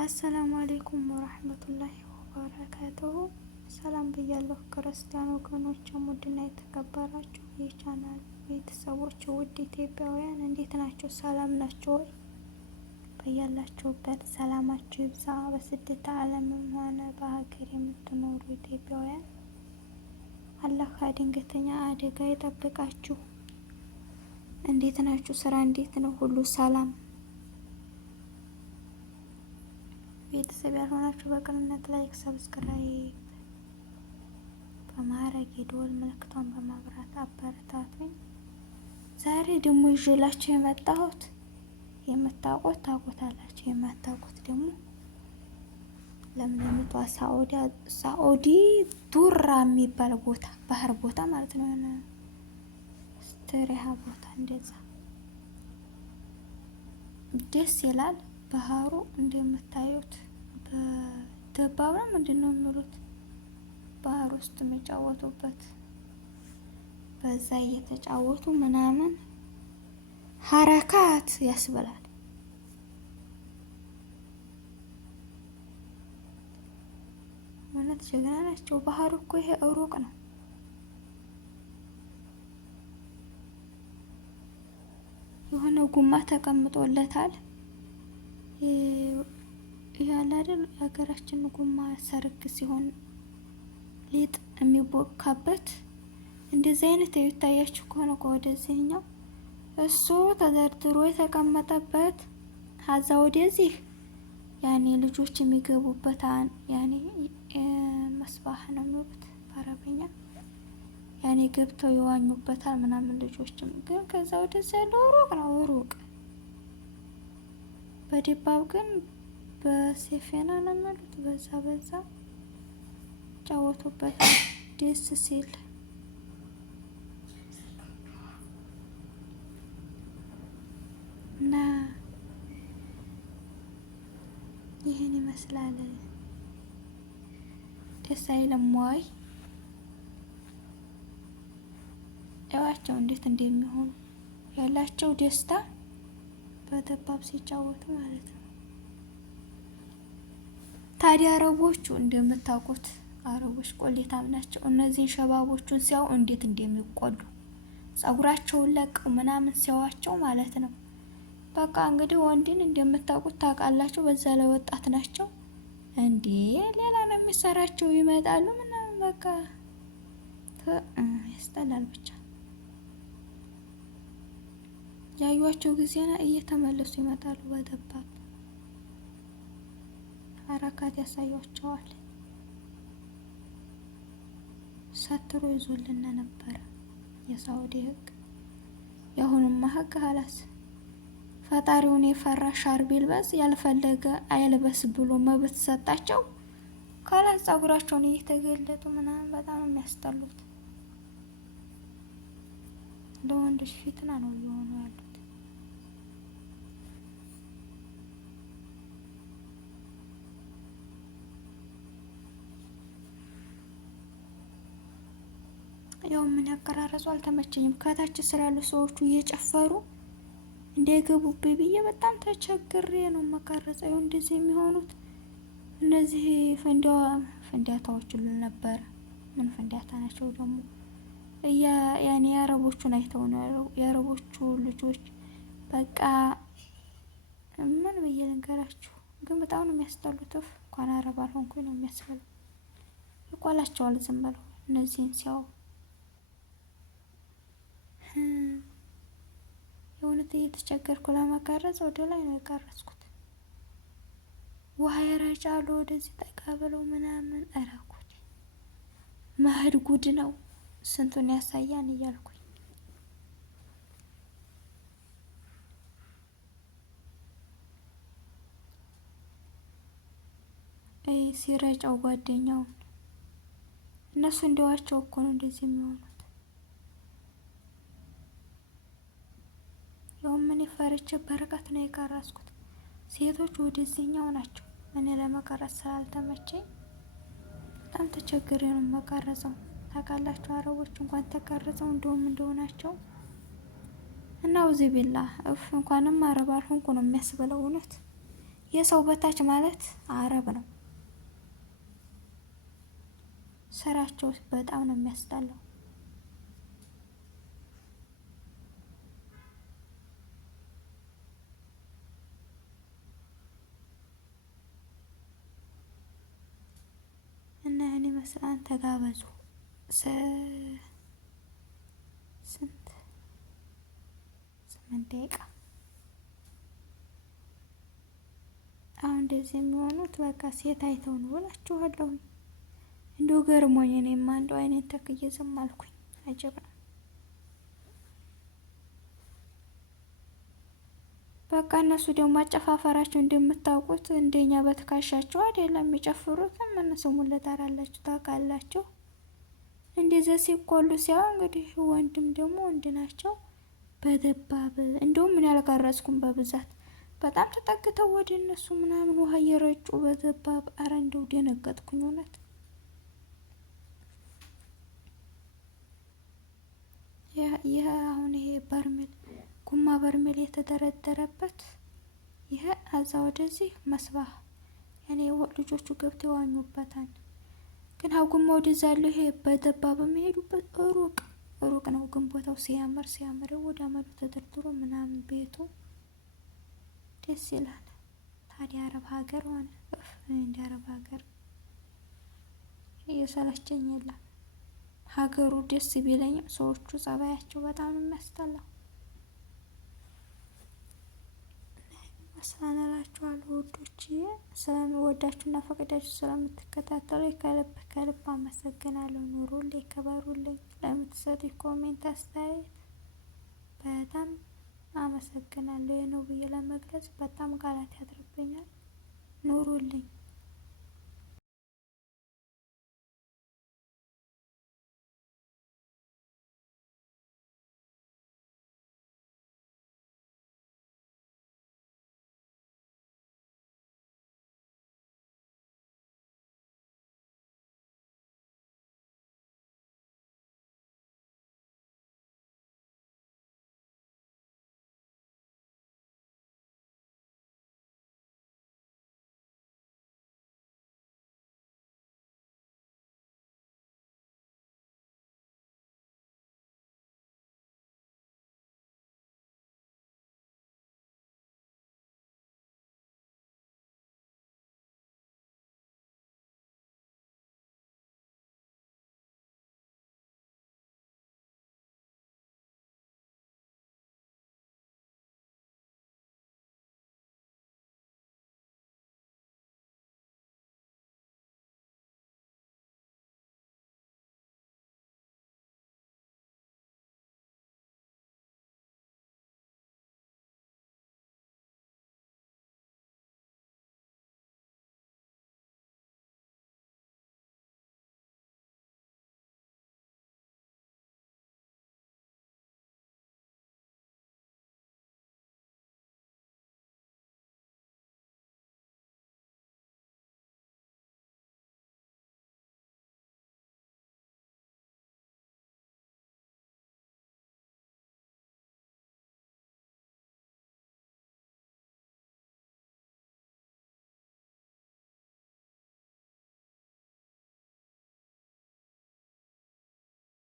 አሰላሙ አሌይኩም ወራህመቱላሂ ወበረካቱሁ። ሰላም ብያለሁ ክርስቲያን ወገኖች፣ ውድና የተከበራችሁ የቻናል ቤተሰቦች፣ ውድ ኢትዮጵያውያን እንዴት ናቸው? ሰላም ናቸው ወይ? በያላችሁበት ሰላማችሁ ይብዛ። በስደት ዓለምም ሆነ በሀገር የምትኖሩ ኢትዮጵያውያን አላህ ከድንገተኛ አደጋ ይጠብቃችሁ። እንዴት ናችሁ? ስራ እንዴት ነው? ሁሉ ሰላም? ቤተሰብ ያልሆናችሁ በቅንነት ላይክ፣ ሰብስክራይብ በማድረግ የደወል ምልክቷን በማብራት አበረታቱኝ። ዛሬ ደግሞ ይዤላችሁ የመጣሁት የምታውቁት ታውቁታላችሁ፣ የማታውቁት ደግሞ ለምለምቷ ሳኡዲ ዱራ የሚባል ቦታ ባህር ቦታ ማለት ነው። የሆነ ስትሪሃ ቦታ እንደዛ ደስ ይላል። ባህሩ እንደምታዩት በደባብ ነው ምንድነው የሚሉት ባህር ውስጥ የሚጫወቱበት፣ በዛ እየተጫወቱ ምናምን ሀረካት ያስብላል። ማለት ጀግና ናቸው። ባህሩ እኮ ይሄ ሩቅ ነው። የሆነ ጉማ ተቀምጦለታል። ያለ አይደል ሀገራችን ጉማ ሰርግ ሲሆን ሊጥ የሚቦካበት እንደዚህ አይነት ይታያችሁ ከሆነ ወደዚህኛው እሱ ተደርድሮ የተቀመጠበት ሀዛ ወደዚህ ያኔ ልጆች የሚገቡበት ያኔ መስባህ ነው የሚሉት በአረበኛ። ያኔ ገብተው ይዋኙበታል ምናምን ልጆችም። ግን ከዛ ወደዚህ ያለው ሩቅ ነው ሩቅ። በደባብ ግን በሴፌና ነው የሚሉት። በዛ ጫወቱበታል ደስ ሲል። እና ይህን ይመስላል። ደስ አይልም ወይ? ያዋቸው እንዴት እንደሚሆኑ ያላቸው ደስታ በደባብ ሲጫወቱ ማለት ነው። ታዲያ አረቦቹ እንደምታውቁት አረቦች ቆሌታም ናቸው። እነዚህን ሸባቦቹን ሲያው እንዴት እንደሚቆሉ ጸጉራቸውን ለቀው ምናምን ሲያዋቸው ማለት ነው። በቃ እንግዲህ ወንድን እንደምታውቁት ታውቃላችሁ። በዛ ላይ ወጣት ናቸው እንዴ! ሌላ ነው የሚሰራቸው። ይመጣሉ ምናምን በቃ ያስጠላል። ብቻ ያዩዋቸው ጊዜና እየተመለሱ ይመጣሉ። በደባብ ሀረካት ያሳያቸዋል። ሰትሮ ይዞልን ነበረ የሳውዲ ህግ። የአሁኑማ ህግ ሀላስ ፈጣሪውን የፈራ ሻርብ ይልበስ ያልፈለገ አይልበስ ብሎ መብት ሰጣቸው። ካላስ ጸጉራቸውን እየተገለጡ ምናምን በጣም የሚያስጠሉት ለወንዶች ፊትና ነው እየሆኑ ያሉት። ያው ምን ያቀራረጹ አልተመቸኝም። ከታች ስላሉ ሰዎቹ እየጨፈሩ እንዳይገቡብኝ ብዬ በጣም ተቸግሬ ነው መቀረጸው። ይኸው እንደዚህ የሚሆኑት እነዚህ ፍንዳታዎች ሁሉ ነበረ። ምን ፍንዳታ ናቸው ደግሞ? ያኔ የአረቦቹን አይተው ነው የአረቦቹ ልጆች። በቃ ምን ብዬ ልንገራችሁ? ግን በጣም ነው የሚያስጠሉት። እንኳን አረብ አልሆንኩኝ ነው የሚያስበሉ። ይቆላቸዋል ዝም ብለው እነዚህን ሲያው። የእውነት እየተቸገርኩ ለመቀረጽ ወደ ላይ ነው የቀረጽኩት። ውሃ ይረጫሉ ወደዚህ ጠጋ ብለው ምናምን። ኧረ ጉድ መሄድ ጉድ ነው። ስንቱን ያሳያን እያልኩኝ ሲረጫው ጓደኛውን እነሱ እንዲዋቸው እኮ ነው እንደዚህ የሚሆኑት። ያው ምን ፈርቼ በርቀት ነው የቀረጽኩት። ሴቶች ወደዚህኛው ናቸው። እኔ ለመቀረጽ ስላልተመቸኝ በጣም ተቸግሬ ነው መቀረጸው። ታውቃላችሁ አረቦች እንኳን ተቀርጸው እንደውም እንደሆናቸው እና ውዚ ቢላ እንኳንም አረብ አልሆንኩ ነው የሚያስበለው። እውነት የሰው በታች ማለት አረብ ነው። ስራቸው በጣም ነው የሚያስጠላው። እና እኔ መስላን ተጋበዙ። ስንት 8 ደቂቃ። አሁን እንደዚህ የሚሆኑት በቃ ሴት አይተው ነው እላችኋለሁ። እንዲሁ ገርሞኝ እኔማ እንደው አይኔን ተክዬ ዝም አልኩኝ። አጀብ ነው። በቃ እነሱ ደግሞ አጨፋፈራቸው እንደምታውቁት እንደኛ በትካሻቸው አይደለም የሚጨፍሩት። ምን ስሙን ልጠራላችሁ ታውቃላችሁ? እንደዚያ ሲቆሉ ሲያው እንግዲህ ወንድም ደግሞ ወንድ ናቸው። በደባብ እንደውም ምን ያልቀረጽኩም በብዛት በጣም ተጠግተው ወደ እነሱ ምናምን ውሃ እየረጩ በደባብ። አረ እንደው ደነገጥኩኝ እውነት። ይህ አሁን ይሄ በርሜል ጉማ በርሜል የተደረደረበት ይሄ አዛ ወደዚህ መስባህ ያኔ ልጆቹ ገብተው ይዋኙበታል። ግን ጉማ ወደዛ ያለው ይሄ በደባብ የሚሄዱበት ሩቅ ነው። ግን ቦታው ሲያምር ወደ አመዱ ተደርድሮ ምናምን ቤቱ ደስ ይላል። ታዲያ አረብ ሀገር ሆነ እንደ አረብ ሀገር እየሰለቸኝ የለም። ሀገሩ ደስ ቢለኝም ሰዎቹ ጸባያቸው በጣም የሚያስጠላው። አስላላችኋለሁ ውዶች። ስለምወዳችሁና ፈቅዳችሁ ስለምትከታተሉ ከልብ አመሰግናለሁ። ኑሩልኝ፣ ክበሩልኝ። ለምትሰጡኝ ኮሜንት፣ አስተያየት በጣም አመሰግናለሁ። ይህ ነው ብዬ ለመግለጽ በጣም ቃላት ያጥርብኛል። ኑሩልኝ።